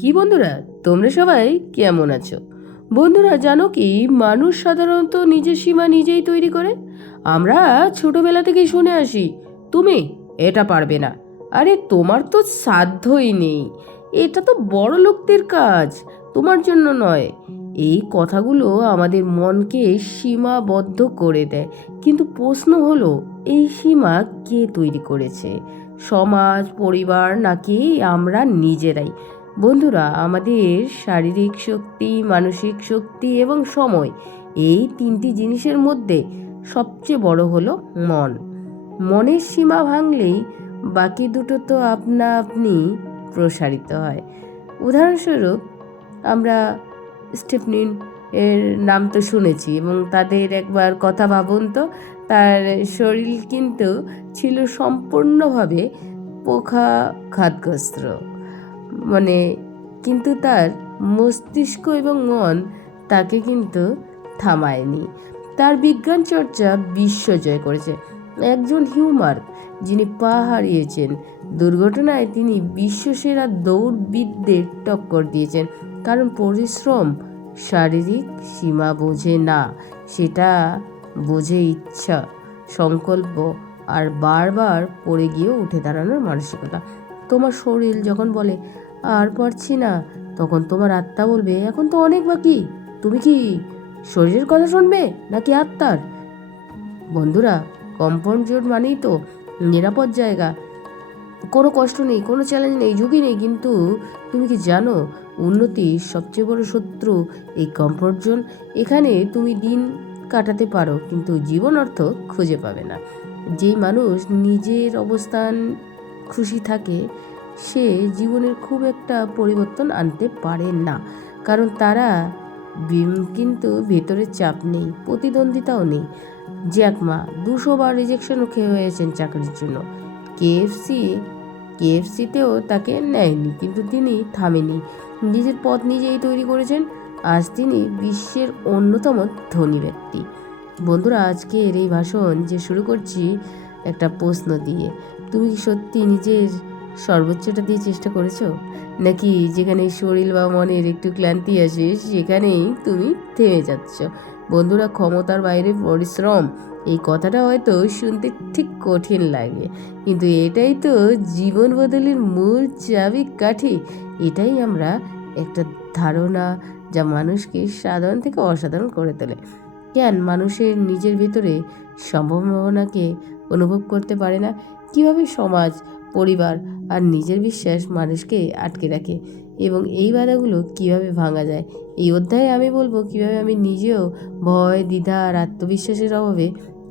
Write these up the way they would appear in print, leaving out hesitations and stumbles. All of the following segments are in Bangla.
কি বন্ধুরা, তোমরা সবাই কেমন আছো? বন্ধুরা, জানো কি মানুষ সাধারণত নিজের সীমা নিজেই তৈরি করে? আমরা ছোটবেলা থেকেই শুনে আসি, তুমি এটা পারবে না, আরে তোমার তো সাধ্যই নেই, এটা তো বড় লোকদের কাজ, তোমার জন্য নয়। এই কথাগুলো আমাদের মনকে সীমাবদ্ধ করে দেয়। কিন্তু প্রশ্ন হলো, এই সীমা কে তৈরি করেছে? সমাজ, পরিবার, নাকি আমরা নিজেরাই? বন্ধুরা, আমাদের শারীরিক শক্তি, মানসিক শক্তি এবং সময়, এই তিনটি জিনিসের মধ্যে সবচেয়ে বড় হলো মন। মনের সীমা ভাঙলেই বাকি দুটো তো আপনা আপনি প্রসারিত হয়। উদাহরণস্বরূপ, আমরা স্টেফনিন এর নাম তো শুনেছি, এবং তাদের একবার কথা ভাবুন তো, তার শরীর কিন্তু ছিল সম্পূর্ণভাবে পক্ষাঘাতগ্রস্ত, মানে কিন্তু তার মস্তিষ্ক এবং মন তাকে কিন্তু থামায়নি। তার বিজ্ঞান চর্চা বিশ্বজয় করেছে। একজন হিউমার যিনি পা হারিয়েছেন দুর্ঘটনায়, তিনি বিশ্বসেরা দৌড়বিদদের টক্কর দিয়েছেন, কারণ পরিশ্রম শারীরিক সীমা বোঝে না, সেটা বোঝে ইচ্ছা, সংকল্প আর বারবার পড়ে গিয়েও উঠে দাঁড়ানোর মানসিকতা। তোমার শরীর যখন বলে আর পারছি না, তখন তোমার আত্মা বলবে এখন তো অনেক বাকি। তুমি কি শরীরের কথা শুনবে নাকি আত্মার? বন্ধুরা, কমফর্ট জোন মানেই তো নিরাপদ জায়গা, কোনো কষ্ট নেই, কোনো চ্যালেঞ্জ নেই, ঝুঁকি নেই। কিন্তু তুমি কি জানো, উন্নতির সবচেয়ে বড় শত্রু এই কমফর্ট জোন। এখানে তুমি দিন কাটাতে পারো, কিন্তু জীবন অর্থ খুঁজে পাবে না। যেই মানুষ নিজের অবস্থান খুশি থাকে, সে জীবনের খুব একটা পরিবর্তন আনতে পারে না, কারণ তারা কিন্তু ভেতরে চাপ নেই, প্রতিদ্বন্দ্বিতাও নেই। জ্যাক মা 200 বার রিজেকশনও খেয়ে হয়েছেন চাকরির জন্য। কেএফসি কেএফসিতেও তাকে নেয়নি, কিন্তু তিনি থামেনি, নিজের পথ নিজেই তৈরি করেছেন। আজ তিনি বিশ্বের অন্যতম ধনী ব্যক্তি। বন্ধুরা, আজকের এই ভাষণ যে শুরু করছি একটা প্রশ্ন দিয়ে, তুমি কি সত্যি নিজের সর্বোচ্চটা দিয়ে চেষ্টা করেছো, নাকি যেখানে শরীর বা মনের একটু ক্লান্তি আসে সেখানেই তুমি থেমে যাচ্ছ? বন্ধুরা, ক্ষমতার বাইরে পরিশ্রম, এই কথাটা হয়তো শুনতে ঠিক কঠিন লাগে, কিন্তু এটাই তো জীবন বদলের মূল চাবিকাঠি। এটাই আমরা একটা ধারণা যা মানুষকে সাধারণ থেকে অসাধারণ করে তোলে। কেন মানুষের নিজের ভিতরে সম্ভাবনাকে অনুভব করতে পারে না? কিভাবে সমাজ, পরিবার আর নিজের বিশ্বাস মানুষকে আটকে রাখে, এবং এই বাধাগুলো কিভাবে ভাঙা যায়? এই অধ্যায়ে আমি বলবো কিভাবে আমি নিজেও ভয়, দ্বিধা আর আত্মবিশ্বাসের অভাবে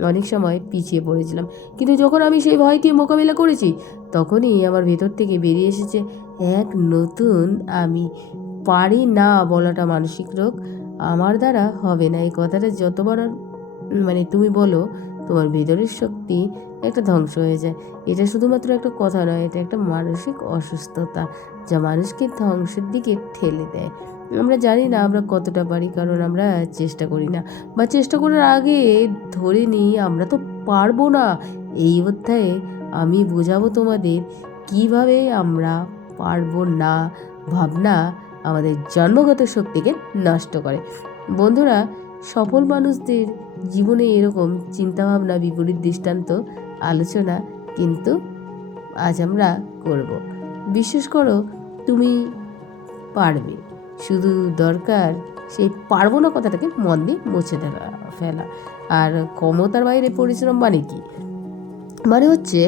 অনেক সময় পিছিয়ে পড়েছিলাম, কিন্তু যখন আমি সেই ভয়কে মোকাবিলা করেছি, তখনই আমার ভেতর থেকে বেরিয়ে এসেছে এক নতুন আমি। পারি না বলাটা মানসিক রোগ, আমার দ্বারা হবে না এই কথাটা যতবার তুমি বলো, তোমার ভেতরের শক্তি একটা ধ্বংস হয়ে যায়। এটা শুধুমাত্র একটা কথা নয়, এটা একটা মানসিক অসুস্থতা যা মানুষকে ধ্বংসের দিকে ঠেলে দেয়। আমরা জানি না আমরা কতটা পারি, কারণ আমরা চেষ্টা করি না, বা চেষ্টা করার আগে ধরে নিই আমরা তো পারবো না। এই অধ্যায়ে আমি বোঝাবো তোমাদের কিভাবে আমরা পারবো না ভাবনা আমাদের জন্মগত শক্তিকে নষ্ট করে। বন্ধুরা, সফল মানুষদের জীবনে এরকম চিন্তাভাবনা, বিপরীত দৃষ্টান্ত আলোচনা কিন্তু আজ আমরা করব। বিশ্বাস করো, তুমি পারবে, শুধু দরকার সেই পারবো না কথাটাকে মন দিয়ে মুছে ফেলা। আর ক্ষমতার বাইরে পরিশ্রম মানে কি? মানে হচ্ছে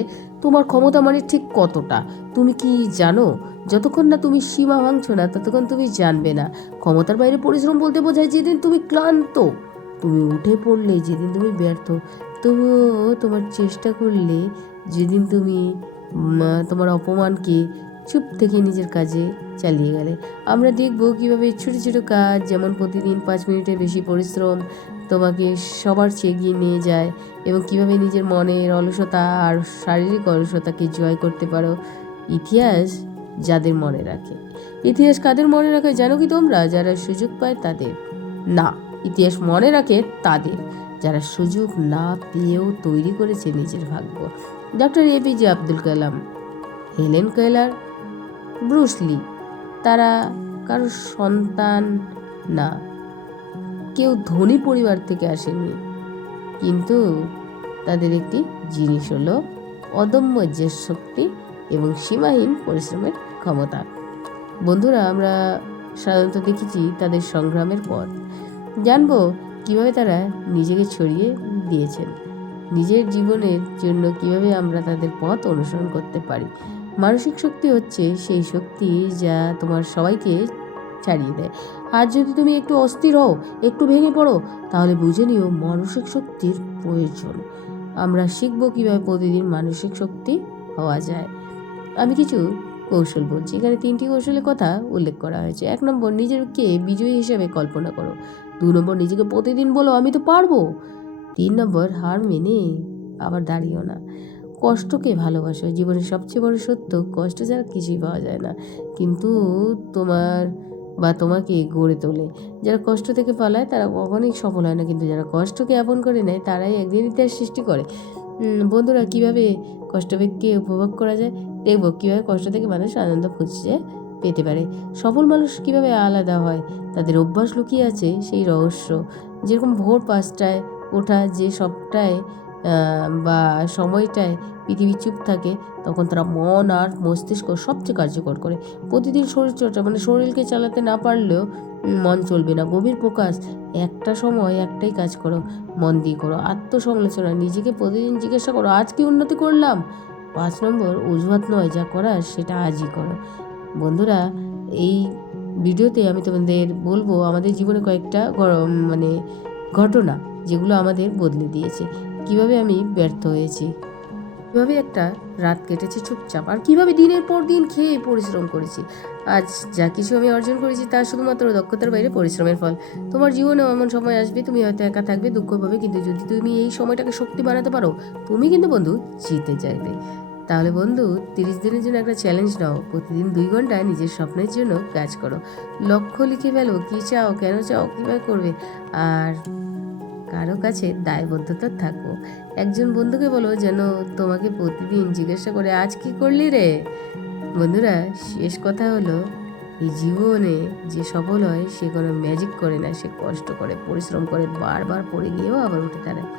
তোমার ক্ষমতা মানে ঠিক কতটা তুমি কি জানো? যতক্ষণ না তুমি সীমা ভাঙছো না, ততক্ষণ তুমি জানবে না। ক্ষমতার বাইরে পরিশ্রম বলতে বোঝায় যেদিন তুমি ক্লান্ত, তুমি উঠে পড়লে, যেদিন তুমি ব্যর্থ তবুও তোমার চেষ্টা করলে, যেদিন তুমি তোমার অপমানকে চুপ থেকে নিজের কাজে চালিয়ে গেলে। আমরা দেখব কীভাবে ছোটো ছোটো কাজ, যেমন প্রতিদিন 5 মিনিটের বেশি পরিশ্রম, তোমাকে সবার চেয়ে এগিয়ে নিয়ে যায়, এবং কিভাবে নিজের মনের অলসতা আর শারীরিক অলসতাকে জয় করতে পারো। ইতিহাস যাদের মনে রাখে। ইতিহাস কাদের মনে রাখে জানো কি তোমরা? যারা সুযোগ পায় তাদের না, ইতিহাস মনে রাখে তাদের যারা সুযোগ না পেয়েও তৈরি করেছে নিজের ভাগ্য। Doctor APJ Abdul Kalam, Helen Keller, Bruce লি, তারা কারো সন্তান না, কেউ ধনী পরিবার থেকে আসেনি, কিন্তু তাদের একটি জিনিস হলো অদম্য শক্তি এবং সীমাহীন পরিশ্রমের ক্ষমতা। বন্ধুরা, আমরা সাধারণত দেখেছি তাদের সংগ্রামের পথ, জানবো কিভাবে তারা নিজেকে ছড়িয়ে দিয়েছেন, নিজের জীবনের জন্য কিভাবে আমরা তাদের পথ অনুসরণ করতে পারি। মানসিক শক্তি হচ্ছে সেই শক্তি যা তোমার সবাইকে ছাড়িয়ে দেয়। আর যদি তুমি একটু অস্থির হও, একটু ভেঙে পড়ো, তাহলে বুঝে নিও মানসিক শক্তির প্রয়োজন। আমরা শিখব কিভাবে প্রতিদিন মানসিক শক্তি হওয়া যায়। আমি কিছু কৌশল বলছি, এখানে 3টি কৌশলের কথা উল্লেখ করা হয়েছে। 1 নম্বর, নিজেকে বিজয়ী হিসেবে কল্পনা করো। 2 নম্বর, নিজেকে প্রতিদিন বলো আমি তো পারবো। 3 নম্বর, হার মেনে আবার দাঁড়িও না। কষ্টকে ভালোবাসো। জীবনের সবচেয়ে বড় সত্য, কষ্ট ছাড়া কিছুই পাওয়া যায় না, কিন্তু তোমাকে গড়ে তোলে। যারা কষ্ট থেকে পালায় তারা কখনোই সফল হয় না, কিন্তু যারা কষ্টকে আপন করে নেয় তারাই একদিন ইতিহাস সৃষ্টি করে। বন্ধুরা, কীভাবে কষ্টকে উপভোগ করা যায় দেখবো, কীভাবে কষ্ট থেকে মানুষ আনন্দ খুঁজে পেতে পারে। সফল মানুষ কীভাবে আলাদা হয়, তাদের অভ্যাস লুকিয়ে আছে সেই রহস্য। যেরকম ভোর 5টায় ওঠা, যে সবটায় বা সময়টায় পৃথিবী চুপ থাকে, তখন তারা মন আর মস্তিষ্ক সবচেয়ে কার্যকর করে। প্রতিদিন শরীরচর্চা, শরীরকে চালাতে না পারলেও মন চলবে না। গভীর ফোকাস, একটা সময় একটাই কাজ করো, মন দিয়ে করো। আত্মসমালোচনা, নিজেকে প্রতিদিন জিজ্ঞাসা করো আজ কি উন্নতি করলাম। 5 নম্বর, অজুহাত নয়, যা করার সেটা আজই করো। বন্ধুরা, এই ভিডিওতে আমি তোমাদের বলবো আমাদের জীবনে কয়েকটা ঘটনা যেগুলো আমাদের বদলে দিয়েছে। কিভাবে আমি ব্যর্থ হয়েছি, কিভাবে একটা রাত কেটেছে চুপচাপ, আর কিভাবে দিনের পর দিন খেয়ে পরিশ্রম করেছি। আজ যা কিছু আমি অর্জন করেছি তা শুধুমাত্র দক্ষতার বাইরে পরিশ্রমের ফল। তোমার জীবনেও এমন সময় আসবে, তুমি হয়তো একা থাকবে, দুঃখ পাবে, কিন্তু যদি তুমি এই সময়টাকে শক্তি বানাতে পারো, তুমি কিন্তু বন্ধু জিতে যাবে। তাহলে বন্ধু, 30 দিনের জন্য একটা চ্যালেঞ্জ নাও। প্রতিদিন 2 ঘন্টা নিজের স্বপ্নের জন্য কাজ করো। লক্ষ্য লিখে ফেলো, কী চাও, কেন চাও, কীভাবে করবে। আর কারো কাছে দায়বদ্ধতা থাকো। একজন বন্ধুকে বলো যেন তোমাকে প্রতিদিন জিজ্ঞাসা করে আজ কি করলি রে। বন্ধুরা, শেষ কথা হলো, এই জীবনে যে সফল হয় সে কোনো ম্যাজিক করে না, সে কষ্ট করে, পরিশ্রম করে, বারবার পড়ে গিয়েও আবার উঠে দাঁড়ায়।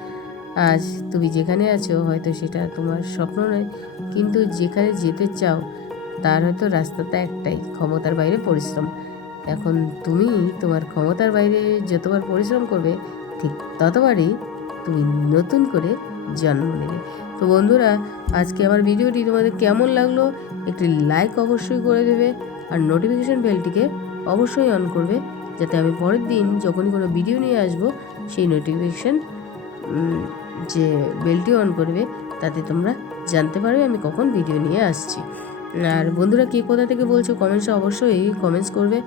আজ তুমি যেখানে আছো হয়তো সেটা তোমার স্বপ্ন নয়, কিন্তু যেখানে যেতে চাও তার হয়তো রাস্তাটা একটাই, ক্ষমতার বাইরে পরিশ্রম। এখন তুমি তোমার ক্ষমতার বাইরে যতবার পরিশ্রম করবে, ঠিক ততবারই তুমি নতুন করে জন্ম নেবে। তো বন্ধুরা, আজকে আমার ভিডিওটি তোমাদের কেমন লাগলো একটি লাইক অবশ্যই করে দেবে, আর নোটিফিকেশন বেলটিকে অবশ্যই অন করবে, যাতে আমি পরের দিন যখনই কোনো ভিডিও নিয়ে আসবো সেই নোটিফিকেশন যে বেলটি অন করবে, তাতে তোমরা জানতে পারবে আমি কখন ভিডিও নিয়ে আসছি। আর বন্ধুরা, কে কোথা থেকে বলছো কমেন্টসে অবশ্যই কমেন্টস করবে।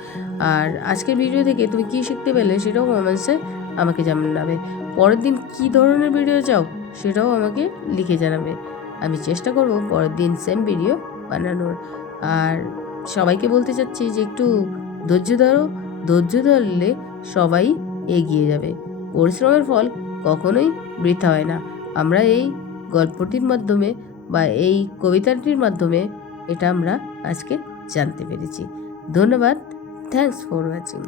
আর আজকের ভিডিও থেকে তুমি কী শিখতে পেলে সেটাও কমেন্টসে আমাকে জানাবে। পরের দিন কী ধরনের ভিডিও চাও সেটাও আমাকে লিখে জানাবে। আমি চেষ্টা করব পরের দিন সেম ভিডিও বানানোর। আর সবাইকে বলতে চাচ্ছি যে একটু ধৈর্য ধরো, ধৈর্য ধরলে সবাই এগিয়ে যাবে। পরিশ্রমের ফল কখনোই বৃথা হয় না। আমরা এই গল্পটির মাধ্যমে বা এই কবিতাটির মাধ্যমে এটা আমরা আজকে জানতে পেরেছি। ধন্যবাদ। Thanks for watching.